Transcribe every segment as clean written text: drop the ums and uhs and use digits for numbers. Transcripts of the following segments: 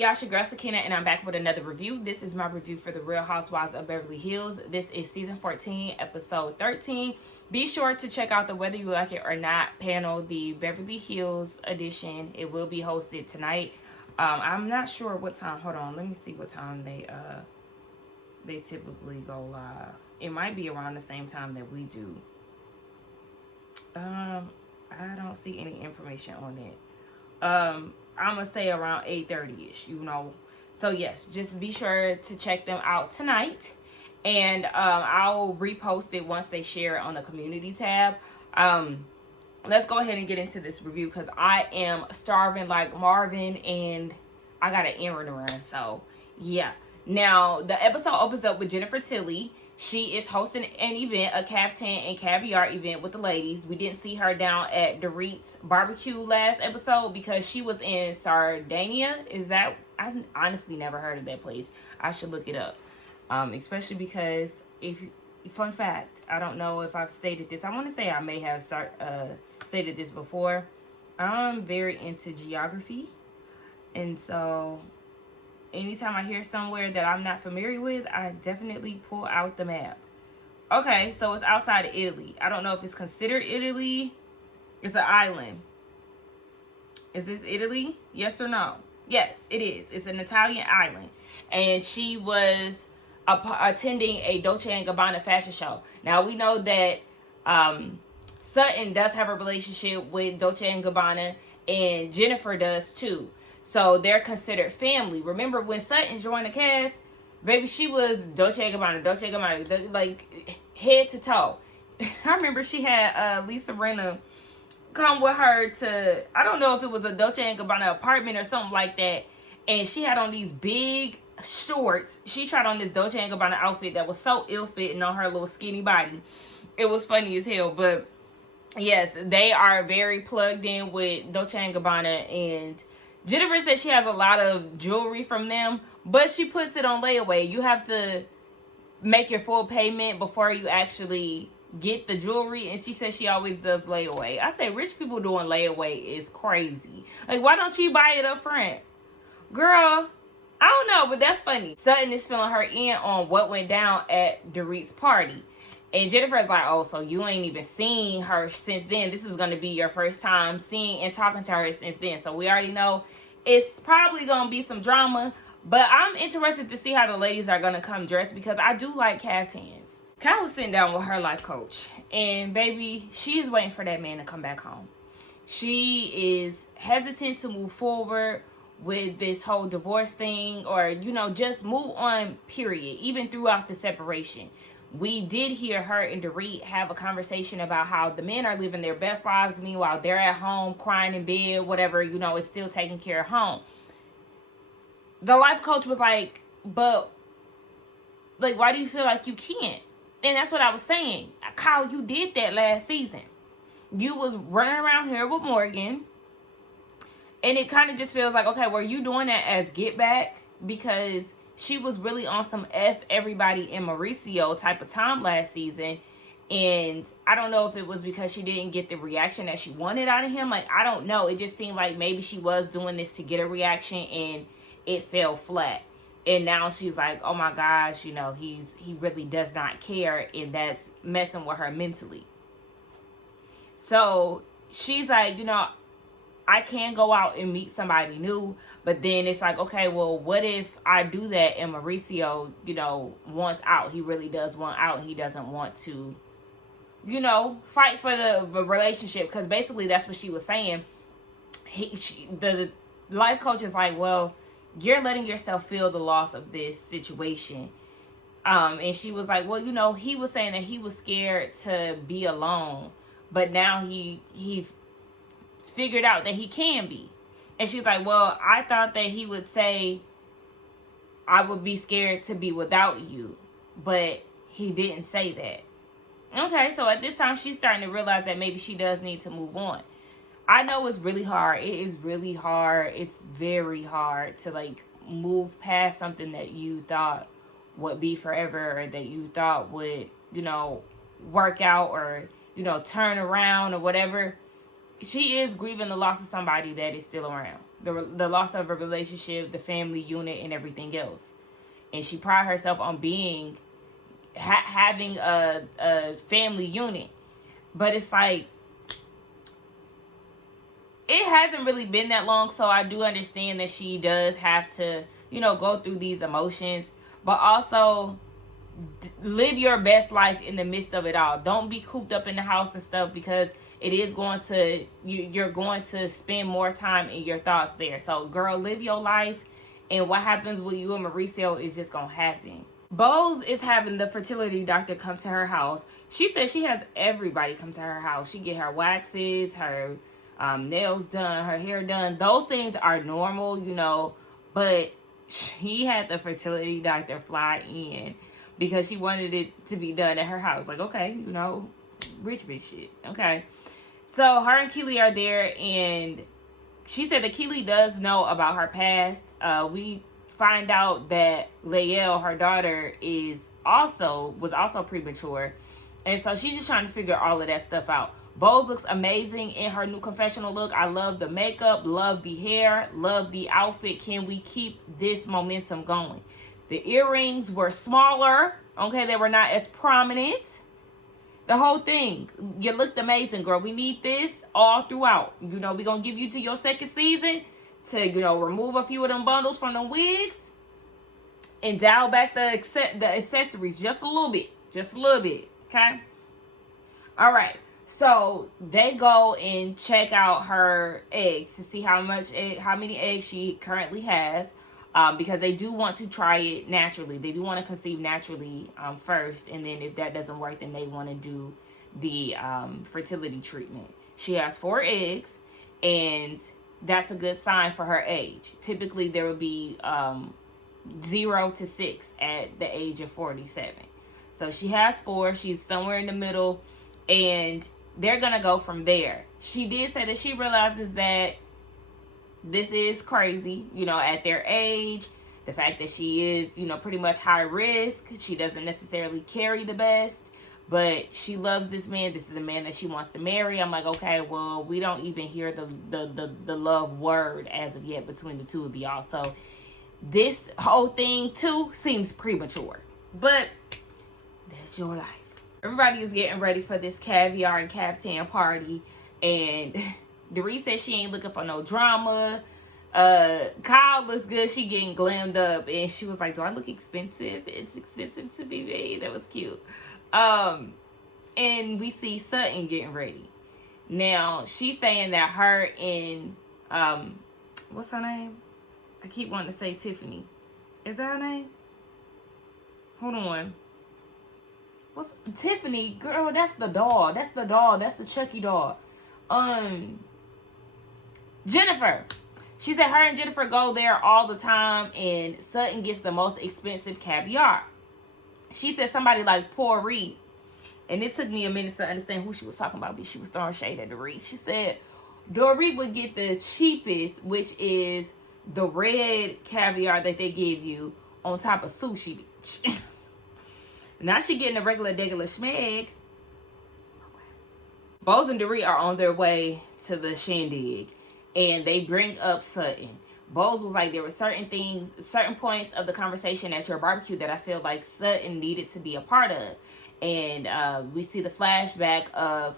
Yasha Sakina, and I'm back with another review. This is my review for the Real Housewives of Beverly Hills. This is season 14, episode 13. Be sure to check out the Whether You Like It or Not panel, the Beverly Hills edition. It will be hosted tonight. I'm not sure what time. Hold on, let me see what time they typically go live. It might be around the same time that we do. I don't see any information on it. I'm gonna say around 8:30ish, you know. So yes, just be sure to check them out tonight, and I'll repost it once they share it on the community tab. Let's go ahead and get into this review because I am starving like Marvin, and I got an errand to run. So yeah. Now the episode opens up with Jennifer Tilly. She is hosting an event, a caftan and caviar event with the ladies. We didn't see her down at Dorit's barbecue last episode because she was in Sardinia. I honestly never heard of that place. I should look it up. Especially because, fun fact, I don't know if I've stated this. I want to say I may have stated this before. I'm very into geography. And so anytime I hear somewhere that I'm not familiar with, I definitely pull out the map. Okay, so it's outside of Italy. I don't know if it's considered Italy. It's an island. Is this Italy? Yes or no? Yes, it is. It's an Italian island. And she was attending a Dolce & Gabbana fashion show. Now, we know that Sutton does have a relationship with Dolce & Gabbana, and Jennifer does too. So they're considered family. Remember when Sutton joined the cast, baby, she was Dolce & Gabbana, like head to toe. I remember she had Lisa Rinna come with her to, I don't know if it was a Dolce & Gabbana apartment or something like that. And she had on these big shorts. She tried on this Dolce & Gabbana outfit that was so ill-fitting on her little skinny body. It was funny as hell. But yes, they are very plugged in with Dolce & Gabbana, and Jennifer said she has a lot of jewelry from them, but she puts it on layaway. You have to make your full payment before you actually get the jewelry, and she says she always does layaway. I say rich people doing layaway is crazy. Like, why don't you buy it up front? Girl, I don't know, but that's funny. Sutton is filling her in on what went down at Dorit's party. And Jennifer's like, oh, so you ain't even seen her since then. This is going to be your first time seeing and talking to her since then. So we already know it's probably going to be some drama. But I'm interested to see how the ladies are going to come dressed because I do like caftans. Kyle was sitting down with her life coach. And baby, she's waiting for that man to come back home. She is hesitant to move forward with this whole divorce thing, or, you know, just move on, period, even throughout the separation. We did hear her and Dorit have a conversation about how the men are living their best lives. Meanwhile, they're at home crying in bed, whatever, you know, it's still taking care of home. The life coach was like, but, like, why do you feel like you can't? And that's what I was saying. Kyle, you did that last season. You was running around here with Morgan. And it kind of just feels like, okay, were you doing that as get back? Because she was really on some F everybody in Mauricio type of time last season. And I don't know if it was because she didn't get the reaction that she wanted out of him. Like, I don't know. It just seemed like maybe she was doing this to get a reaction and it fell flat. And now she's like, oh my gosh, you know, he really does not care. And that's messing with her mentally. So she's like, you know, I can go out and meet somebody new, but then it's like, okay, well, what if I do that and Mauricio, you know, wants out? He really does want out, and he doesn't want to, you know, fight for the relationship, because basically that's what she was saying. The life coach is like, well, you're letting yourself feel the loss of this situation. And she was like, well, you know, he was saying that he was scared to be alone, but now he figured out that he can be. And she's like, well, I thought that he would say I would be scared to be without you, but he didn't say that. Okay, so at this time she's starting to realize that maybe she does need to move on. I know it's really hard. It is really hard. It's very hard to like move past something that you thought would be forever, or that you thought would, you know, work out, or, you know, turn around or whatever. She is grieving the loss of somebody that is still around. the loss of a relationship, the family unit, and everything else. And she pride herself on being having a family unit. But it's like, it hasn't really been that long, so I do understand that she does have to, go through these emotions, but also live your best life in the midst of it all. Don't be cooped up in the house and stuff, because it is going to, you're going to spend more time in your thoughts there. So girl, live your life, and what happens with you and Mauricio is just gonna happen. Bose is having the fertility doctor come to her house. She says she has everybody come to her house. She get her waxes, her nails done, her hair done. Those things are normal, but she had the fertility doctor fly in because she wanted it to be done at her house. Like, okay, rich bitch shit. Okay. So her and Keely are there, and she said that Keely does know about her past. We find out that Lael, her daughter, was also premature. And so she's just trying to figure all of that stuff out. Bose looks amazing in her new confessional look. I love the makeup, love the hair, love the outfit. Can we keep this momentum going? The earrings were smaller. Okay, they were not as prominent. The whole thing. You looked amazing, girl. We need this all throughout. We're going to give you to your second season to, remove a few of them bundles from the wigs and dial back the accessories just a little bit. Just a little bit. Okay? All right. So they go and check out her eggs to see how many eggs she currently has, because they do want to try it naturally. They do want to conceive naturally first, and then if that doesn't work, then they want to do the fertility treatment. She has 4 eggs, and that's a good sign for her age. Typically, there would be 0 to 6 at the age of 47. So she has 4. She's somewhere in the middle, and they're going to go from there. She did say that she realizes that this is crazy, at their age. The fact that she is, pretty much high risk. She doesn't necessarily carry the best, but she loves this man. This is the man that she wants to marry. I'm like, okay, well, we don't even hear the love word as of yet between the two of y'all. So this whole thing, too, seems premature. But that's your life. Everybody is getting ready for this Caviar and Caftan party, and Dorit says she ain't looking for no drama. Kyle looks good. She getting glammed up, and she was like, do I look expensive? It's expensive to be made. That was cute. And we see Sutton getting ready. Now, she's saying that her and, what's her name? I keep wanting to say Tiffany. Is that her name? Hold on. What's Tiffany? Girl, that's the doll. That's the doll. That's the Chucky doll. Jennifer. She said her and Jennifer go there all the time, and Sutton gets the most expensive caviar. She said somebody like Poor Reed. And it took me a minute to understand who she was talking about, but she was throwing shade at Dorit. She said Dorit would get the cheapest, which is the red caviar that they give you on top of sushi, bitch. Now she getting a regular schmeg. Bose and Dorit are on their way to the shindig, and they bring up Sutton. Bose was like, there were certain points of the conversation at your barbecue that I feel like Sutton needed to be a part of. And we see the flashback of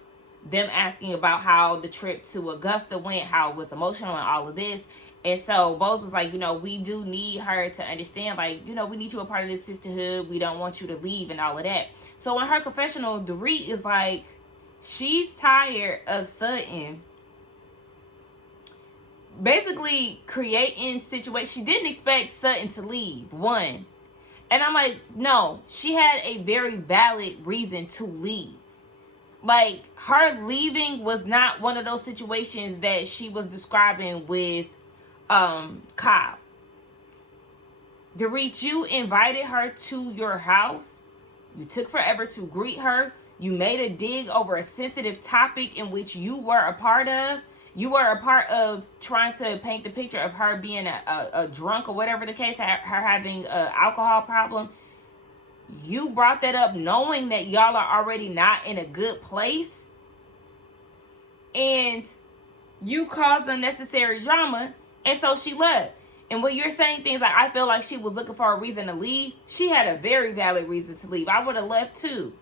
them asking about how the trip to Augusta went, how it was emotional and all of this. And so Bose was like, we do need her to understand, like, we need you a part of this sisterhood. We don't want you to leave and all of that. So in her confessional, Dorit is like, she's tired of Sutton basically creating situations. She didn't expect Sutton to leave, one. And I'm like, no, she had a very valid reason to leave. Like, her leaving was not one of those situations that she was describing with Kyle. Dorit, you invited her to your house. You took forever to greet her. You made a dig over a sensitive topic in which you were a part of. You were a part of trying to paint the picture of her being a drunk or whatever the case, her having an alcohol problem. You brought that up knowing that y'all are already not in a good place. And you caused unnecessary drama. And so she left. And when you're saying things like, I feel like she was looking for a reason to leave, she had a very valid reason to leave. I would have left too.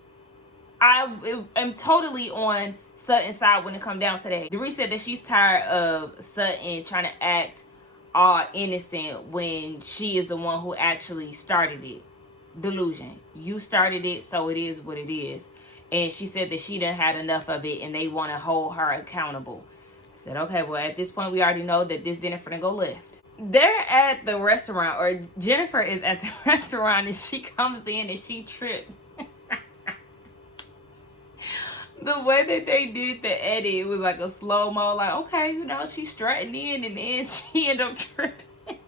I am totally on Sutton's side when it comes down to that. Dorit said that she's tired of Sutton trying to act all innocent when she is the one who actually started it. Delusion. You started it, so it is what it is. And she said that she done had enough of it and they want to hold her accountable. I said, okay, well, at this point, we already know that this dinner finna go left. They're at the restaurant, or Jennifer is at the restaurant, and she comes in and she tripped. The way that they did the edit, it was like a slow-mo, like, okay, you know, she's strutting in, and then she ended up tripping.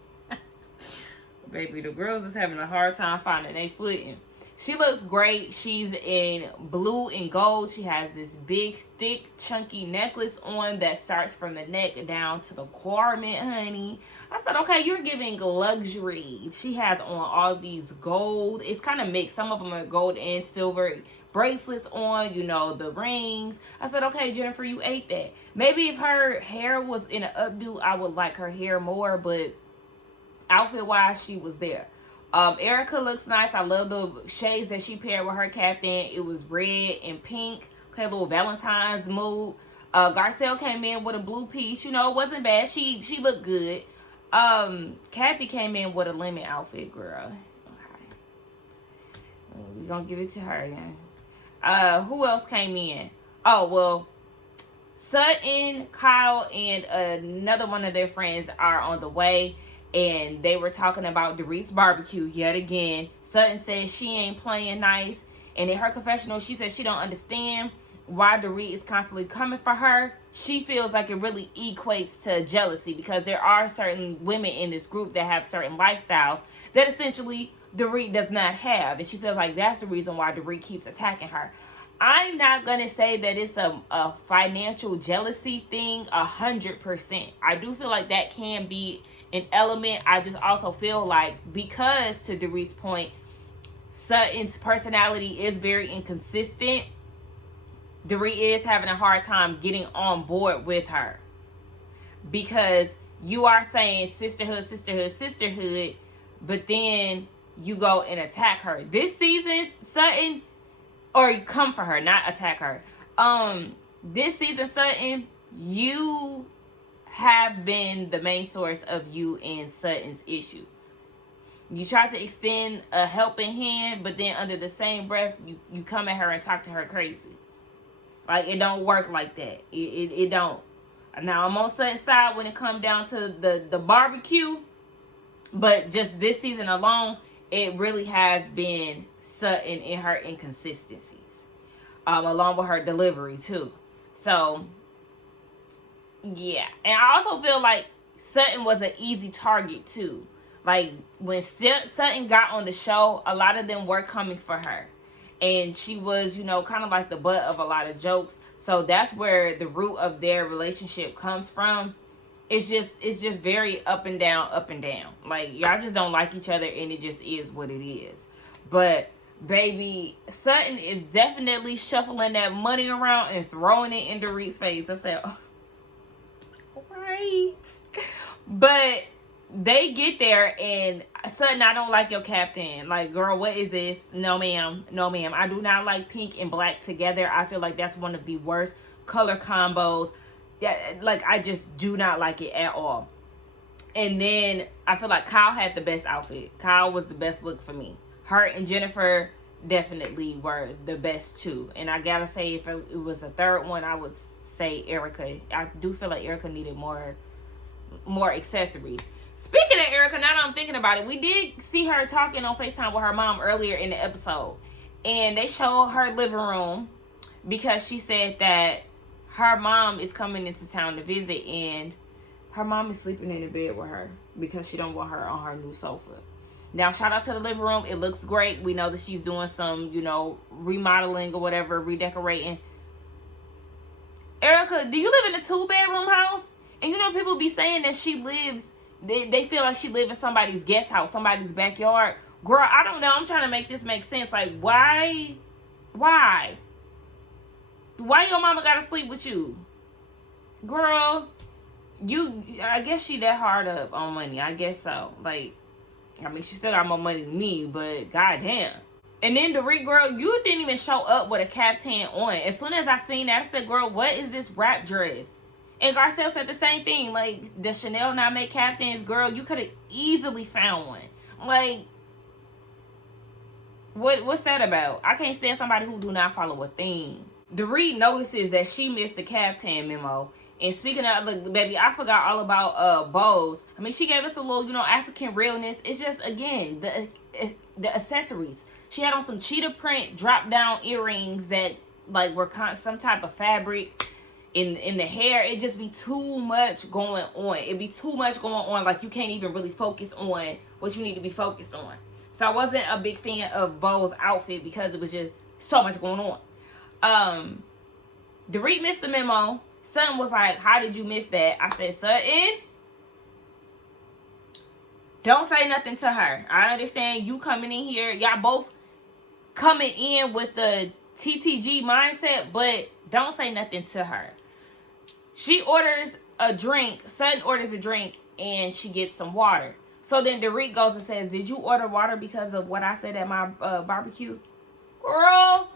Baby, the girls is having a hard time finding their footing. She looks great. She's in blue and gold. She has this big, thick, chunky necklace on that starts from the neck down to the garment, honey. I said, okay, you're giving luxury. She has on all these gold. It's kind of mixed. Some of them are gold and silver bracelets on, you know, the rings. I said, okay, Jennifer, you ate that. Maybe if her hair was in an updo, I would like her hair more, but outfit-wise, she was there. Erica looks nice. I love the shades that she paired with her caftan. It was red and pink. Okay, a little Valentine's mood. Garcelle came in with a blue piece. You know, it wasn't bad. She looked good. Kathy came in with a lemon outfit, girl. Okay. We're going to give it to her again. Who else came in? Oh, well, Sutton, Kyle, and another one of their friends are on the way. And they were talking about Dorit's barbecue yet again. Sutton says she ain't playing nice. And in her confessional, she says she don't understand why Dorit is constantly coming for her. She feels like it really equates to jealousy because there are certain women in this group that have certain lifestyles that essentially Dorit does not have. And she feels like that's the reason why Dorit keeps attacking her. I'm not going to say that it's a financial jealousy thing 100%. I do feel like that can be an element. I just also feel like because, to Dorit's point, Sutton's personality is very inconsistent, Dorit is having a hard time getting on board with her. Because you are saying sisterhood, sisterhood, sisterhood, but then you go and attack her. This season, Sutton, or come for her, not attack her. This season, Sutton, you have been the main source of you and Sutton's issues. You try to extend a helping hand, but then under the same breath, you come at her and talk to her crazy. Like, it don't work like that. It don't. Now, I'm on Sutton's side when it comes down to the barbecue, but just this season alone, it really has been Sutton in her inconsistencies, along with her delivery too. So, yeah. And I also feel like Sutton was an easy target too. Like, when Sutton got on the show, a lot of them were coming for her. And she was, you know, kind of like the butt of a lot of jokes. So that's where the root of their relationship comes from. It's just very up and down, up and down. Like, y'all just don't like each other, and it just is what it is. But, baby, Sutton is definitely shuffling that money around and throwing it in Dorit's face. I said, oh, right. But they get there, and Sutton, I don't like your captain. Like, girl, what is this? No, ma'am. No, ma'am. I do not like pink and black together. I feel like that's one of the worst color combos. Yeah, like, I just do not like it at all. And then I feel like Kyle had the best outfit. Kyle was the best look for me. Her and Jennifer definitely were the best too. And I gotta say, if it was a third one, I would say Erica. I do feel like Erica needed more accessories. Speaking of Erica, now that I'm thinking about it, we did see her talking on FaceTime with her mom earlier in the episode. And they showed her living room because she said that her mom is coming into town to visit, and her mom is sleeping in the bed with her because she don't want her on her new sofa. Now, shout out to the living room. It looks great. We know that she's doing some, you know, remodeling or whatever, redecorating. Erica, do you live in a 2-bedroom house? And you know, people be saying that she lives, they feel like she lives in somebody's guest house, somebody's backyard. Girl, I don't know. I'm trying to make this make sense. Like, why? Why your mama gotta sleep with you? Girl, I guess she that hard up on money. I guess so. Like, I mean, she still got more money than me, but goddamn. And then Dorit, girl, you didn't even show up with a caftan on. As soon as I seen that, I said, girl, what is this wrap dress? And Garcelle said the same thing. Like, does Chanel not make caftans? Girl, you could have easily found one. Like, what's that about? I can't stand somebody who do not follow a theme. Dorit notices that she missed the caftan memo. And speaking of, look, baby, I forgot all about Bose. I mean, she gave us a little, African realness. It's just, again, the accessories. She had on some cheetah print drop-down earrings that, like, were some type of fabric. In the hair, it just be too much going on. It be too much going on. Like, you can't even really focus on what you need to be focused on. So I wasn't a big fan of Bo's outfit because it was just so much going on. Dorit missed the memo. Sutton was like, how did you miss that? I said, Sutton, don't say nothing to her. I understand you coming in here. Y'all both coming in with the TTG mindset, but don't say nothing to her. She orders a drink. Sutton orders a drink, and she gets some water. So then Dorit goes and says, did you order water because of what I said at my barbecue? Girl,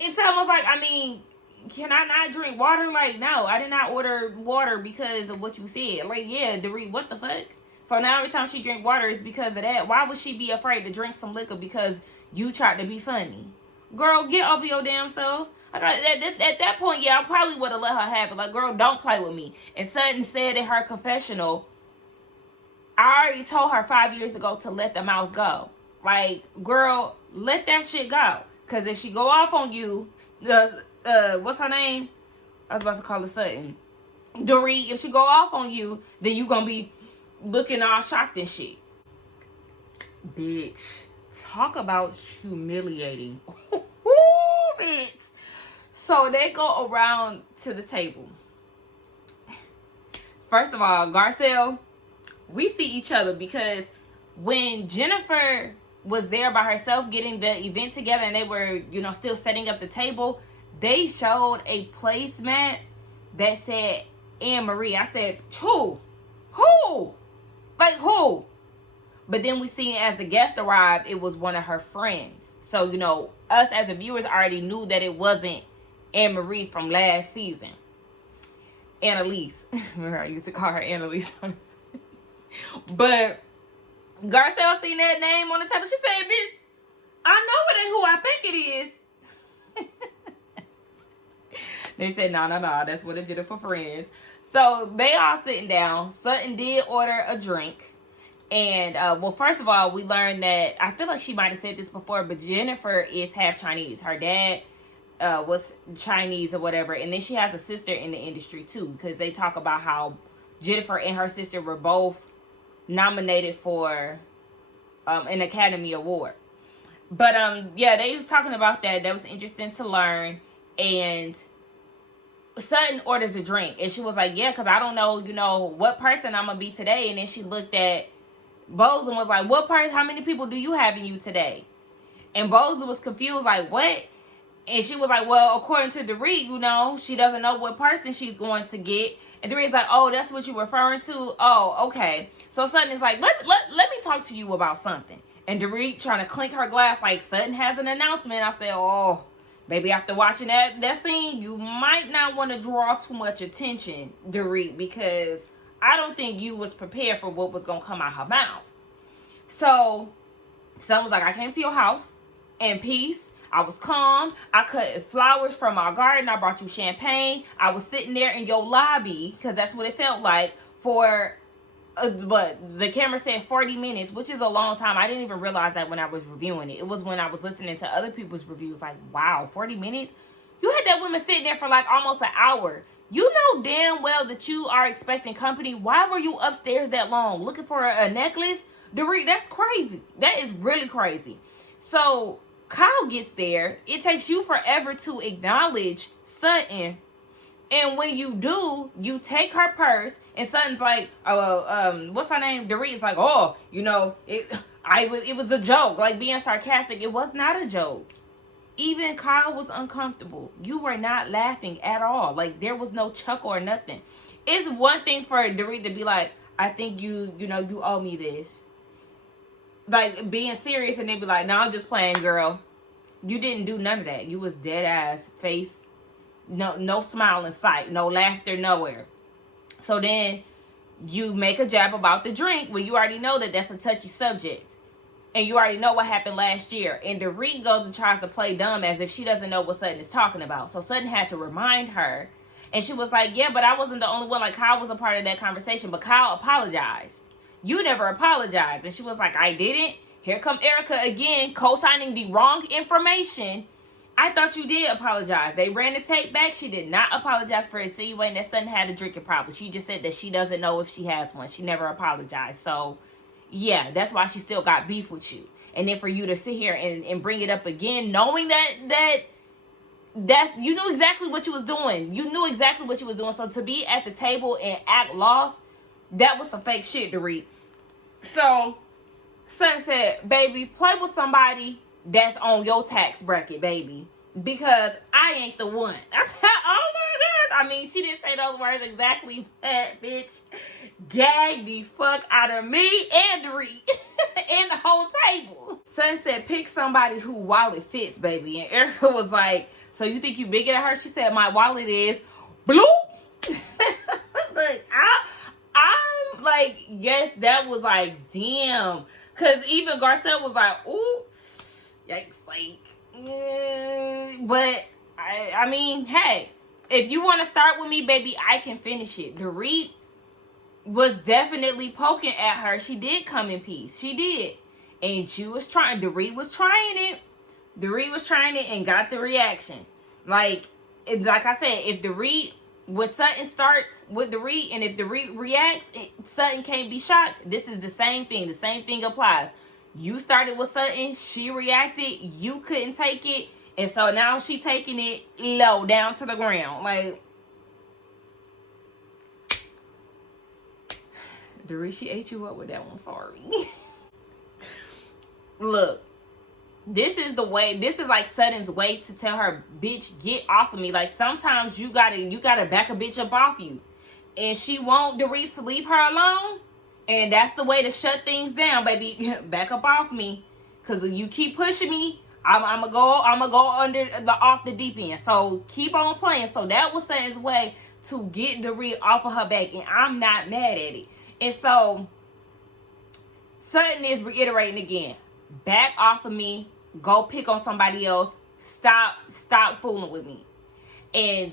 it's almost like, I mean, can I not drink water? Like, no, I did not order water because of what you said. Like, yeah, Dorit, what the fuck? So now every time she drink water, it's because of that. Why would she be afraid to drink some liquor because you tried to be funny? Girl, get over your damn self. Like, at that point, yeah, I probably would have let her have it. Like, girl, don't play with me. And Sutton said in her confessional, I already told her 5 years ago to let the mouse go. Like, girl, let that shit go. Because if she go off on you, what's her name? I was about to call her Sutton. Dorit, if she go off on you, then you gonna be looking all shocked and shit. Bitch. Talk about humiliating. Ooh, bitch. So they go around to the table. First of all, Garcelle, we see each other because when Jennifer was there by herself getting the event together and they were, still setting up the table, they showed a placemat that said Anne Marie. I said, who? Who? Like, who? But then we seen as the guest arrived, it was one of her friends. So, us as the viewers already knew that it wasn't Anne Marie from last season. Annalise. Remember, I used to call her Annalise. But Garcelle seen that name on the table. She said, bitch, I know it ain't who I think it is. They said, no, that's one of Jennifer friends. So they all sitting down. Sutton did order a drink. And, well, first of all, we learned that, I feel like she might have said this before, but Jennifer is half Chinese. Her dad was Chinese or whatever. And then she has a sister in the industry, too. Because they talk about how Jennifer and her sister were both nominated for an Academy Award. But, yeah, they was talking about that. That was interesting to learn. And Sutton orders a drink. And she was like, yeah, because I don't know, what person I'm going to be today. And then she looked at Bose and was like, what person, how many people do you have in you today? And Bose was confused, like, what? And she was like, well, according to Dorit, she doesn't know what person she's going to get. And Dorit's like, oh, that's what you're referring to? Oh, okay. So Sutton is like, let me talk to you about something. And Dorit trying to clink her glass like, Sutton has an announcement. I said, oh, maybe after watching that scene, you might not want to draw too much attention, Dorit, because I don't think you was prepared for what was going to come out her mouth. So Sutton was like, I came to your house in peace. I was calm. I cut flowers from our garden. I brought you champagne. I was sitting there in your lobby, because that's what it felt like, for, but the camera said 40 minutes, which is a long time. I didn't even realize that when I was reviewing it. It was when I was listening to other people's reviews, like, wow, 40 minutes? You had that woman sitting there for like almost an hour. You know damn well that you are expecting company. Why were you upstairs that long? Looking for a necklace? Dorit, that's crazy. That is really crazy. So Kyle gets there. It takes you forever to acknowledge Sutton. And when you do, you take her purse. And Sutton's like, what's her name? Dorit's like, oh, it was a joke. Like, being sarcastic. It was not a joke. Even Kyle was uncomfortable. You were not laughing at all. Like, there was no chuckle or nothing. it's one thing for Dorit to be like, I think you owe me this. Like, being serious, and they be like, no, I'm just playing, girl. You didn't do none of that. You was dead ass face. No smile in sight. No laughter nowhere. So then you make a jab about the drink when you already know that that's a touchy subject. And you already know what happened last year. And Dorit goes and tries to play dumb as if she doesn't know what Sutton is talking about. So Sutton had to remind her. And she was like, yeah, but I wasn't the only one. Like, Kyle was a part of that conversation. But Kyle apologized. You never apologized. And she was like, I didn't. Here come Erica again, co-signing the wrong information. I thought you did apologize. They ran the tape back. She did not apologize for insinuating that Sutton had a drinking problem. She just said that she doesn't know if she has one. She never apologized. So, yeah, that's why she still got beef with you. And then for you to sit here and bring it up again, knowing that you knew exactly what you was doing. You knew exactly what you was doing. So to be at the table and act lost, that was some fake shit, Dorit. So Sutton said, baby, play with somebody that's on your tax bracket, baby. Because I ain't the one. I said, oh my God. I mean, she didn't say those words exactly, but bitch, gag the fuck out of me and Dorit and the whole table. Sutton said, pick somebody who wallet fits, baby. And Erica was like, so you think you bigger than her? She said, my wallet is blue. Look, I'm like, yes, that was like, damn. Because even Garcelle was like, ooh, yikes, like, but I mean, hey, if you want to start with me, baby, I can finish it. Dorit was definitely poking at her. She did come in peace. She did. And she was trying, Dorit was trying it. Dorit was trying it and got the reaction. Like I said, if Dorit, when Sutton starts with Dorit, and if Dorit reacts, Sutton can't be shocked. This is the same thing. The same thing applies. You started with Sutton. She reacted. You couldn't take it. And so now she taking it low down to the ground. Like, Dorit, she ate you up with that one. Sorry. Look. This is the way, this is like Sutton's way to tell her, bitch, get off of me. Like, sometimes you gotta back a bitch up off you. And she want Dorit to leave her alone. And that's the way to shut things down, baby. Back up off me. Cause if you keep pushing me, I'ma go under off the deep end. So keep on playing. So that was Sutton's way to get Dorit off of her back. And I'm not mad at it. And so Sutton is reiterating again. Back off of me. Go pick on somebody else. Stop fooling with me. And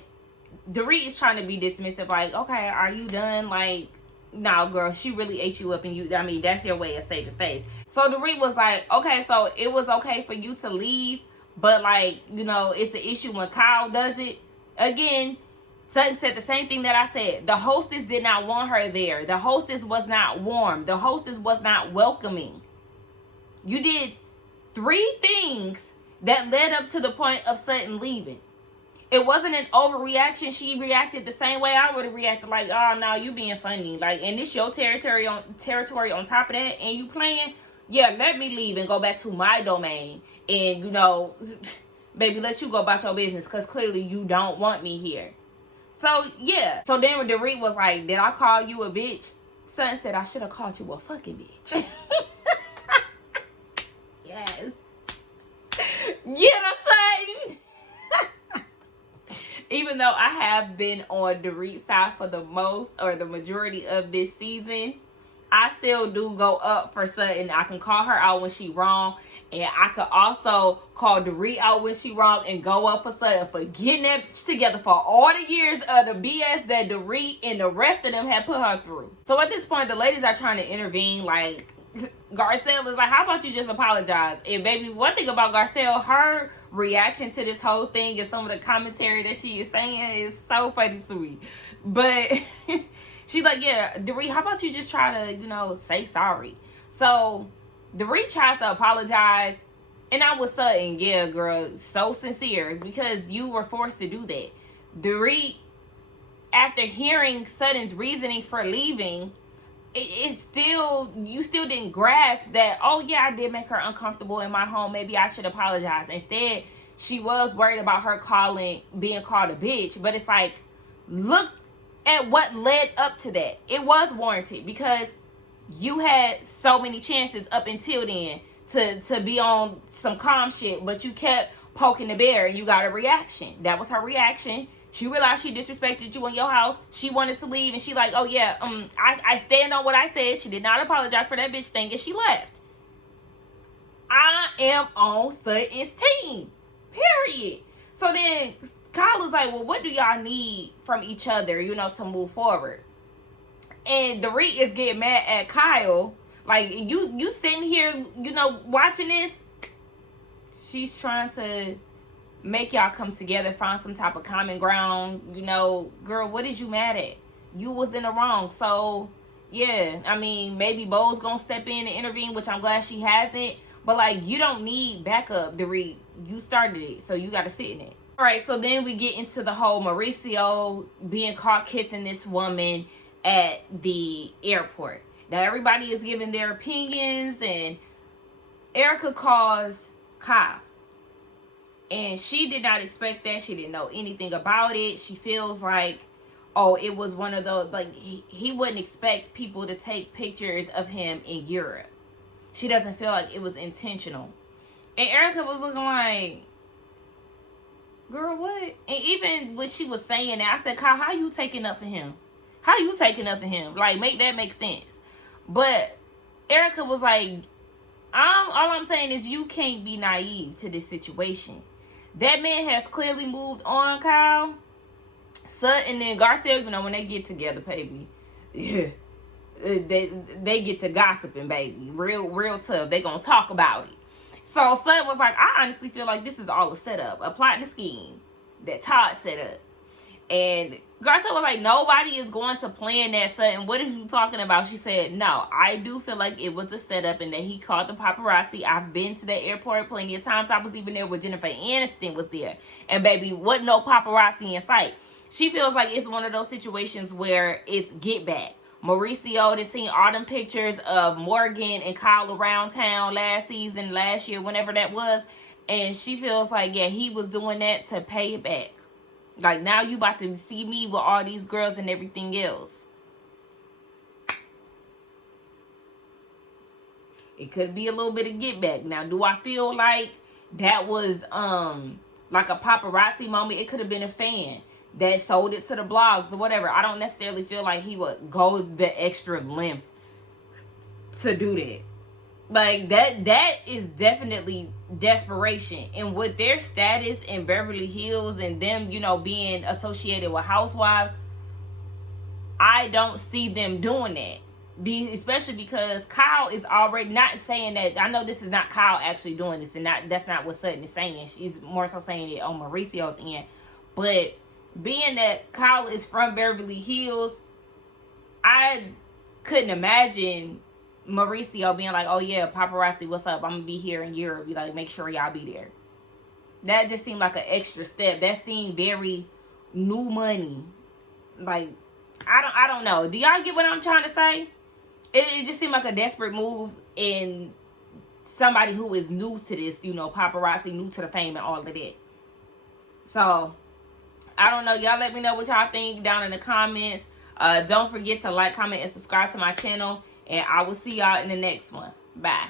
Dorit is trying to be dismissive. Like, okay, are you done? Like, no, girl, she really ate you up, and I mean, that's your way of saving face. So Dorit was like, okay, so it was okay for you to leave, but like, it's an issue when Kyle does it. Again, Sutton said the same thing that I said. The hostess did not want her there. The hostess was not warm. The hostess was not welcoming. You did 3 things that led up to the point of Sutton leaving. It wasn't an overreaction. She reacted the same way I would have reacted. Like, oh, no, you being funny. Like, and this your territory on top of that, and you playing? Yeah, let me leave and go back to my domain. And, baby, let you go about your business, because clearly you don't want me here. So, yeah. So then Dorit was like, did I call you a bitch? Sutton said, I should have called you a fucking bitch. Yes. Get a Sutton. Even though I have been on Dorit's side for the majority of this season, I still do go up for Sutton. I can call her out when she wrong. And I could also call Dorit out when she wrong and go up for Sutton for getting that together for all the years of the BS that Dorit and the rest of them had put her through. So at this point, the ladies are trying to intervene. Like, Garcelle is like, how about you just apologize? And baby, one thing about Garcelle, her reaction to this whole thing and some of the commentary that she is saying is so funny to me. But she's like, yeah, Dorit, how about you just try to, say sorry? So Dorit tries to apologize. And I was Sutton, yeah, girl, so sincere, because you were forced to do that. Dorit, after hearing Sutton's reasoning for leaving, you still didn't grasp that, oh yeah, I did make her uncomfortable in my home. Maybe I should apologize. Instead, she was worried about her being called a bitch. But it's like, look at what led up to that. It was warranted because you had so many chances up until then to be on some calm shit, but you kept poking the bear and you got a reaction. That was her reaction. She realized she disrespected you in your house. She wanted to leave, and she like, oh yeah, I stand on what I said. She did not apologize for that bitch thing, and she left. I am on Sutton's team. Period. So then Kyle was like, well, what do y'all need from each other, to move forward? And Dorit is getting mad at Kyle. Like, you sitting here, watching this. She's trying to make y'all come together, find some type of common ground. Girl, what is you mad at? You was in the wrong. So, yeah, I mean, maybe Bose gonna step in and intervene, which I'm glad she hasn't. But, like, you don't need backup, Dorit. You started it, so you got to sit in it. All right, so then we get into the whole Mauricio being caught kissing this woman at the airport. Now, everybody is giving their opinions, and Erica calls Kyle. And she did not expect that. She didn't know anything about it. She feels like, oh, it was one of those, like, he wouldn't expect people to take pictures of him in Europe. She doesn't feel like it was intentional. And Erica was looking like, girl, what? And even when she was saying that, I said, Kyle, how you taking up for him? How you taking up for him? Like, make that make sense. But Erica was like, all I'm saying is you can't be naive to this situation. That man has clearly moved on, Kyle. Sutton and Garcia, when they get together, baby, yeah, they get to gossiping, baby. Real tough. They gonna talk about it. So Sutton was like, I honestly feel like this is all a setup, a plot and a scheme that Todd set up. And Garcia was like, nobody is going to plan that, Sutton. What are you talking about? She said, no, I do feel like it was a setup and that he called the paparazzi. I've been to the airport plenty of times. I was even there when Jennifer Aniston was there. And baby, wasn't no paparazzi in sight. She feels like it's one of those situations where it's get back. Mauricio had seen all them pictures of Morgan and Kyle around town last year, whenever that was. And she feels like, yeah, he was doing that to pay it back. Like, now you about to see me with all these girls and everything else. It could be a little bit of get back. Now, do I feel like that was like a paparazzi moment? It could have been a fan that sold it to the blogs or whatever. I don't necessarily feel like he would go the extra lengths to do that. Like, that is definitely desperation. And with their status in Beverly Hills and them, being associated with Housewives, I don't see them doing that. Especially because Kyle is already not saying that. I know this is not Kyle actually doing this, and that's not what Sutton is saying. She's more so saying it on Mauricio's end. But being that Kyle is from Beverly Hills, I couldn't imagine Mauricio being like, oh yeah, paparazzi, what's up? I'm gonna be here in Europe. Be like, make sure y'all be there. That just seemed like an extra step. That seemed very new money. Like, I don't know. Do y'all get what I'm trying to say? It just seemed like a desperate move in somebody who is new to this, paparazzi, new to the fame and all of that. So, I don't know. Y'all let me know what y'all think down in the comments. Don't forget to like, comment, and subscribe to my channel. And I will see y'all in the next one. Bye.